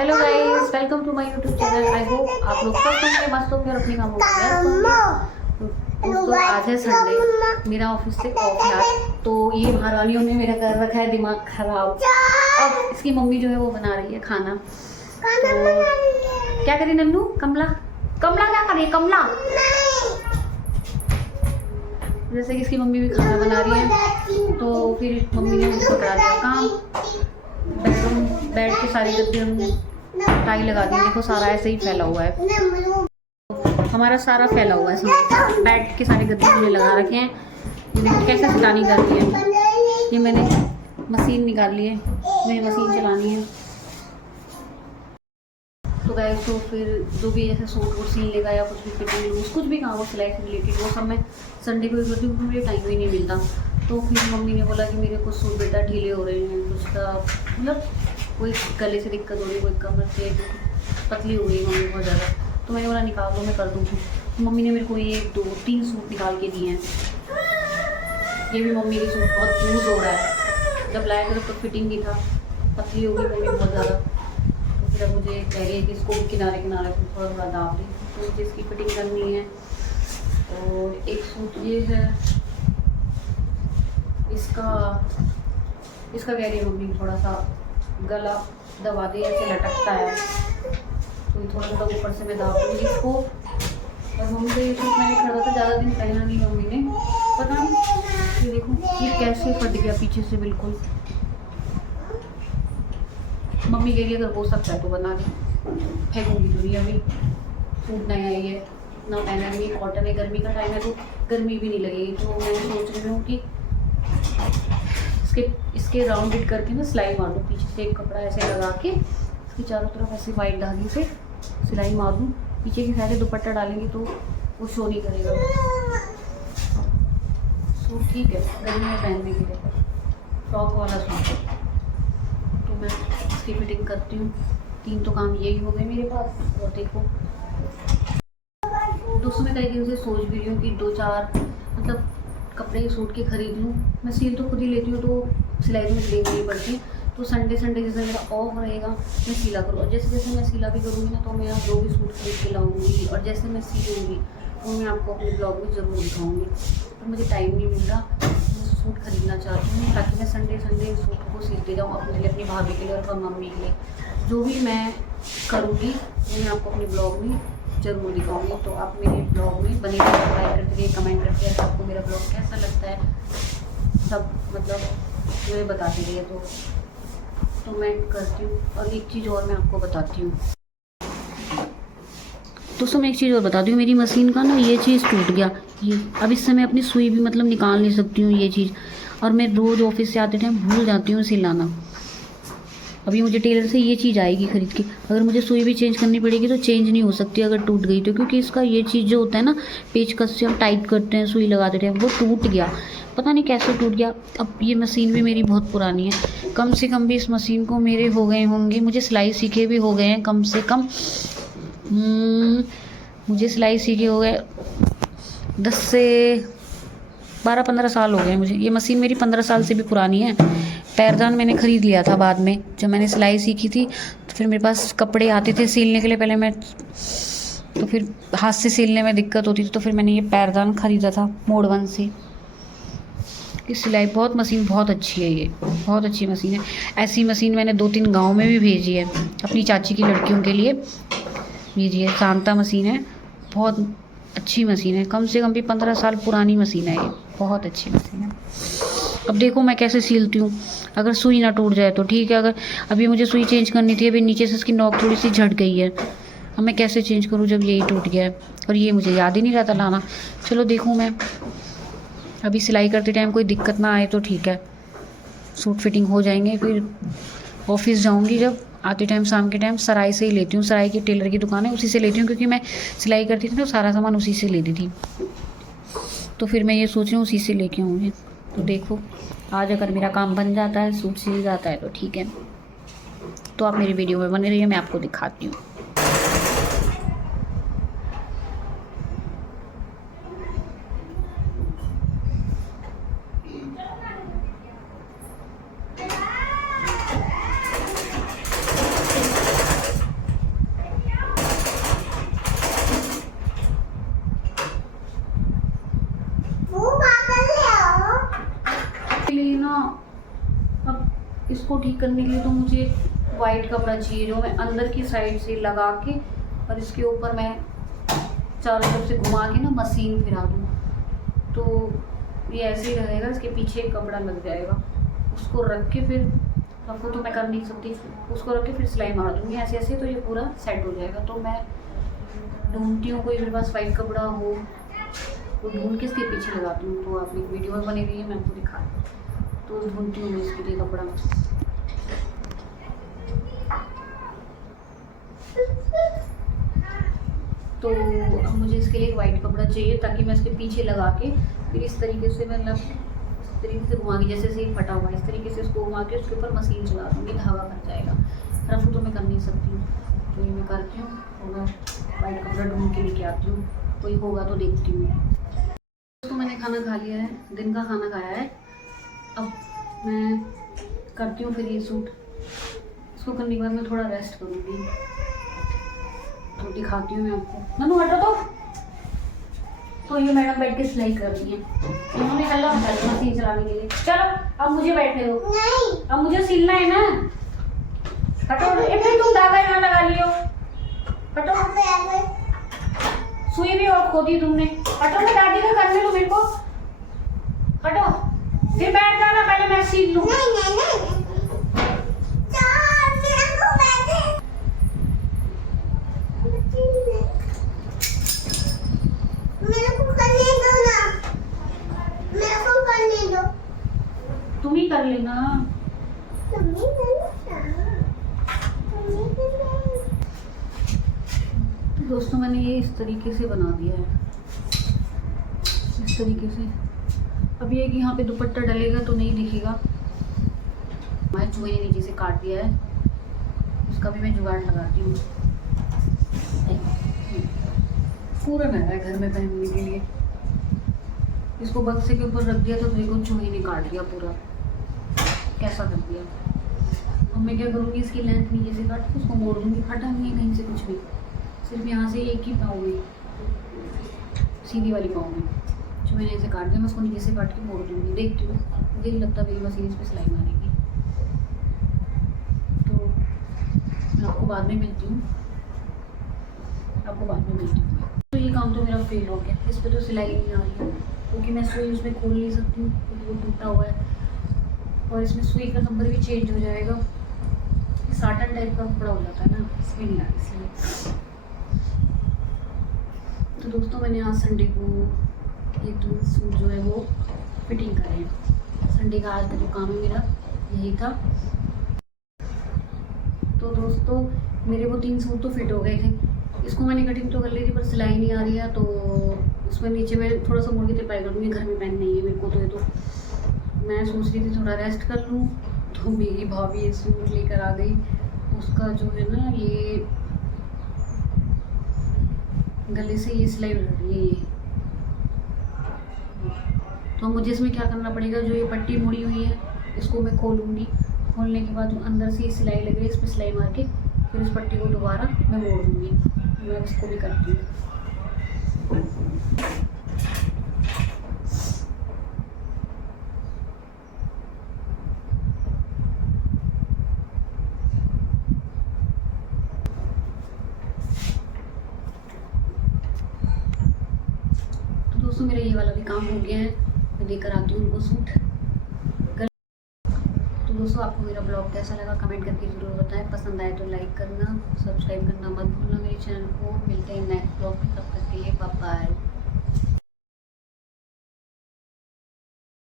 Hello guys, welcome to my YouTube channel. I hope आप लोग सब होंगे, मस्त होंगे और अपने कामों में व्यस्त होंगे। दोस्तों, आज है संडे, मेरा ऑफिस से ऑफ है आज, तो ये महारानियों ने मेरा कर रखा है दिमाग खराब। अब इसकी मम्मी जो है वो बना रही है खाना। तो क्या करी नन्नू? कमला कमला क्या कर रही है? कमला जैसे कि इसकी मम्मी भी खाना बना रही है, तो फिर मम्मी ने मुझे पकड़ा दिया काम। बेड के सारे गद्दे हमने टाई लगा दी। देखो सारा ऐसे ही फैला हुआ है, हमारा सारा फैला हुआ है। बेड के सारे गद्दे हमने लगा रखे हैं। देखो कैसे सिलानी कर रही है। ये मैंने मशीन निकाली है, मुझे मशीन चलानी है। तो गाइस, तो फिर जो भी ऐसे सूट वूट सीन लेगा या कुछ भी फिटिंग लूज कुछ भी काम हो सिलाई से रिलेटेड, वो सब मैं संडे को करती हूँ, मुझे टाइम ही नहीं मिलता। तो फिर मम्मी ने बोला कि मेरे कुछ सूट बेटा ढीले हो रहे हैं, कुछ का मतलब कोई गले से दिक्कत हो रही है, कोई कमर से पतली हो गई मम्मी बहुत ज़्यादा। तो मैंने बोला निकाल दो, मैं कर दूँगी। तो मम्मी ने मेरे को 1 2 3 सूट निकाल के दिए हैं। ये भी मम्मी के सूट बहुत लूज हो रहा है, जब लाया था तो फिटिंग भी था, पतली हो गई मम्मी बहुत ज़्यादा। तो फिर अब मुझे कह रही है कि इसको किनारे किनारे थोड़ा थोड़ा दाब दी, तो मुझे इसकी फिटिंग करनी है। और एक सूट ये है, इसका कह रही है मम्मी थोड़ा सा गला दबा दे, ऐसे लटकता है, तो थोड़ा थोड़ा ऊपर से मैं दाब दूँगी इसको। और मम्मी का ये सूट मैंने खरीदा था, ज़्यादा दिन पहना नहीं मम्मी ने, पता नहीं ये देखो ये कैसे फट गया पीछे से बिल्कुल। मम्मी कह रही है अगर हो सकता है तो बना दे, फेंकूंगी तो नहीं। अभी सूट नया ही है, ना पहना नहीं, कॉटन है, गर्मी का टाइम है तो गर्मी भी नहीं लगेगी। तो मैं सोच रही हूँ कि इसके राउंड इट करके ना सिलाई मार दूँ, पीछे से एक कपड़ा ऐसे लगा के इसकी चारों तरफ ऐसे वाइट धागे से सिलाई मार दूँ। पीछे की साइड दुपट्टा डालेंगे तो वो शो नहीं करेगा। सूट ठीक है गर्मी में पहनने के लिए, फ्रॉक वाला सूट। तो मैं इसकी फिटिंग करती हूँ। 3 तो काम यही हो गए मेरे पास। और देखो दोस्तों, मैं कई दिन से सोच भी रही हूँ कि 2-4 मतलब कपड़े सूट के खरीद लूँ। मैं सिल तो खुद ही लेती हूँ, तो सिलाई तो मुझे देनी पड़ती है। तो संडे जैसे मेरा ऑफ रहेगा मैं सिला करूँ, और जैसे जैसे मैं सिला भी करूँगी ना, तो मैं यहाँ जो भी सूट खरीद के लाऊँगी और जैसे मैं सिलूँगी वो मैं आपको अपने ब्लॉग में ज़रूर दिखाऊँगी। तो मुझे टाइम नहीं मिल रहा, मैं सूट खरीदना चाहती हूँ ताकि मैं संडे सूट को सिलते जाऊँ अपने लिए, अपनी भाभी के लिए और मम्मी के लिए। जो भी मैं करूँगी वो मैं आपको अपने ब्लॉग में ज़रूर दिखाऊंगी। तो आप मेरे ब्लॉग में बने रहिए, लाइक करते रहिए, कमेंट करते रहिए, आपको मेरा ब्लॉग कैसा लगता है सब मतलब मुझे बताते रहिए। तो मैं करती हूँ। और एक चीज़ और मैं आपको बताती हूँ दोस्तों, मैं एक चीज़ और बताती हूँ, मेरी मशीन का ना ये चीज़ टूट गया। ये अब इससे मैं अपनी सुई भी मतलब निकाल नहीं सकती हूँ ये चीज़, और मैं रोज़ ऑफिस से आते टाइम भूल जाती हूँ सिलाना। अभी मुझे टेलर से ये चीज़ आएगी खरीद के, अगर मुझे सुई भी चेंज करनी पड़ेगी तो चेंज नहीं हो सकती अगर टूट गई तो, क्योंकि इसका ये चीज़ जो होता है ना, पेचकस से हम टाइट करते हैं सुई लगाते टाइम, वो टूट गया, पता नहीं कैसे टूट गया। अब ये मशीन भी मेरी बहुत पुरानी है, कम से कम भी इस मशीन को मेरे हो गए होंगे, मुझे सिलाई सीखे भी हो गए हैं कम से कम मुझे सिलाई सीखे हो गए 10 से 12-15 साल हो गए मुझे। ये मशीन मेरी 15 साल से भी पुरानी है। पैरदान मैंने ख़रीद लिया था बाद में, जब मैंने सिलाई सीखी थी तो फिर मेरे पास कपड़े आते थे सिलने के लिए पहले मैं, तो फिर हाथ से सिलने में दिक्कत होती थी, तो फिर मैंने ये पैरदान ख़रीदा था मोड़ 1 से। कि सिलाई बहुत मशीन बहुत अच्छी है, ये बहुत अच्छी मशीन है। ऐसी मशीन मैंने 2-3 गाँव में भी भेजी है अपनी चाची की लड़कियों के लिए भेजी है। शांता मशीन है, बहुत अच्छी मशीन है, कम से कम भी 15 साल पुरानी मशीन है, ये बहुत अच्छी मशीन है। अब देखो मैं कैसे सिलती हूँ, अगर सुई ना टूट जाए तो ठीक है। अगर अभी मुझे सुई चेंज करनी थी, अभी नीचे से इसकी नोक थोड़ी सी झट गई है, अब मैं कैसे चेंज करूँ जब यही टूट गया है, और ये मुझे याद ही नहीं रहता लाना। चलो देखूँ मैं अभी सिलाई करते टाइम कोई दिक्कत ना आए तो ठीक है, सूट फिटिंग हो जाएंगे। फिर ऑफिस जाऊँगी जब, आते टाइम शाम के टाइम सराय से ही लेती हूँ, सराय की टेलर की दुकान है उसी से लेती हूँ, क्योंकि मैं सिलाई करती थी तो सारा सामान उसी से लेती थी। तो फिर मैं ये सोच रही हूँ उसी से लेके आऊँगी। तो देखो आज अगर मेरा काम बन जाता है, सूट सिल जाता है तो ठीक है। तो आप मेरी वीडियो में बने रहिए, मैं आपको दिखाती हूँ। ठीक करने के लिए तो मुझे वाइट कपड़ा चाहिए जो मैं अंदर की साइड से लगा के और इसके ऊपर मैं चारों तरफ से घुमा के ना मशीन फिरा दूँ, तो ये ऐसे ही रहेगा। इसके पीछे एक कपड़ा लग जाएगा, उसको रख के फिर आपको तो मैं कर नहीं सकती, उसको रख के फिर सिलाई मार दूँगी ऐसे ऐसे, तो ये पूरा सेट हो जाएगा। तो मैं ढूंढती हूँ कोई मेरे पास वाइट कपड़ा हो तो ढूंढ के इसके पीछे लगाती हूँ। तो आप एक वीडियो में बनी हुई है, मैं आपको दिखा तो ढूंढती हूँ मैं इसके लिए कपड़ा। तो अब मुझे इसके लिए वाइट कपड़ा चाहिए ताकि मैं इसके पीछे लगा के फिर इस तरीके से मतलब इस तरीके से घुमा के, जैसे से फटा हुआ इस तरीके से इसको घुमा के उसके ऊपर मशीन चला दूँगी, धागा भर जाएगा। रफू तो मैं कर नहीं सकती हूँ, तो ये मैं करती हूँ। तो मैं वाइट कपड़ा ढूंढ के लेके आती हूँ, कोई होगा तो देखती हूँ। तो मैंने खाना खा लिया है, दिन का खाना खाया है। अब मैं करती हूँ फिर ये सूट, इसको करने के बाद मैं थोड़ा रेस्ट करूँगी, तो दिखाती हूँ मैं आपको। ननू हटो तो ये मैडम बैठ के सिलाई कर रही है, इन्होंने हल्ला मचा दिया मशीन चलाने के लिए। चलो अब मुझे बैठने दो, नहीं अब मुझे सिलना है ना। हटो, फिर तुम धागा यहाँ लगा लियो। हटो, सुई भी और खो दी तुमने। हटो, मैं दादी का करने दो मेरे को। हटो, फिर बैठ जाना, पहले मैं सील लूँ। तुम ही कर लेना। दोस्तों मैंने ये इस तरीके से बना दिया है, इस तरीके से। अब ये कि यहाँ पे दुपट्टा डलेगा तो नहीं दिखेगा। मैं चूहे ने नीचे से काट दिया है, उसका भी मैं जुगाड़ लगाती हूँ। पूरन है घर में पहनने के लिए। इसको बक्से के ऊपर रख दिया तो देखो चूहे ने काट दिया पूरा, कैसा कर दिया। अब मैं क्या करूँगी, इसकी लेंथ नीचे से काट के उसको मोड़ दूँगी। फटा नहीं है कहीं से कुछ भी, सिर्फ यहाँ से एक ही पाँव में, सीधी वाली पाँव में जो मैंने ऐसे काट दिया, मैं उसको नीचे से काट के मोड़ दूँगी। देखती हूँ, मुझे नहीं लगता मेरी मशीन इस पर सिलाई मारेगी। तो मैं आपको बाद में मिलती हूँ, तो ये काम तो मेरा फेल हो गया। इस पर तो सिलाई नहीं आ रही है क्योंकि मैं सुई उसमें खोल नहीं सकती हूँ क्योंकि वो टूटा हुआ है, और इसमें सुई का नंबर भी चेंज हो जाएगा। साटन टाइप का कपड़ा हो जाता है ना, इसमें नहीं आ रही इसलिए। तो दोस्तों मैंने आज संडे को ये दो सूट जो है वो फिटिंग करे हैं। संडे का आज का जो काम है मेरा यही था। तो दोस्तों मेरे वो 3 सूट तो फिट हो गए थे। इसको मैंने कटिंग तो कर ली थी पर सिलाई नहीं आ रही है, तो उसमें नीचे मैं थोड़ा सा मुड़ के तिरपाई कर दूँगी। घर में पहन नहीं है मेरे को, तो ये तो मैं सोच रही थी थोड़ा रेस्ट कर लूँ। तो मेरी भाभी ये सूट लेकर आ गई। उसका जो है ना ये गले से ये सिलाई उड़ रही है ये, तो मुझे इसमें क्या करना पड़ेगा, जो ये पट्टी मुड़ी हुई है इसको मैं खोलूँगी। खोलने के बाद जो अंदर से ये सिलाई लग रही है इस पर सिलाई मार के फिर इस पट्टी को दोबारा मैं मोड़ दूँगी। मैं इसको भी करती हूँ। तो दोस्तों मेरा ये वाला भी काम हो गया है, मैं लेकर आती हूँ उनको सूट। तो दोस्तों आपको मेरा ब्लॉग कैसा लगा कमेंट करके ज़रूर बताएं। पसंद आए तो लाइक करना, सब्सक्राइब करना मत भूलना मेरे चैनल को। मिलते हैं नेक्स्ट ब्लॉग में, तब तक के लिए बाय बाय।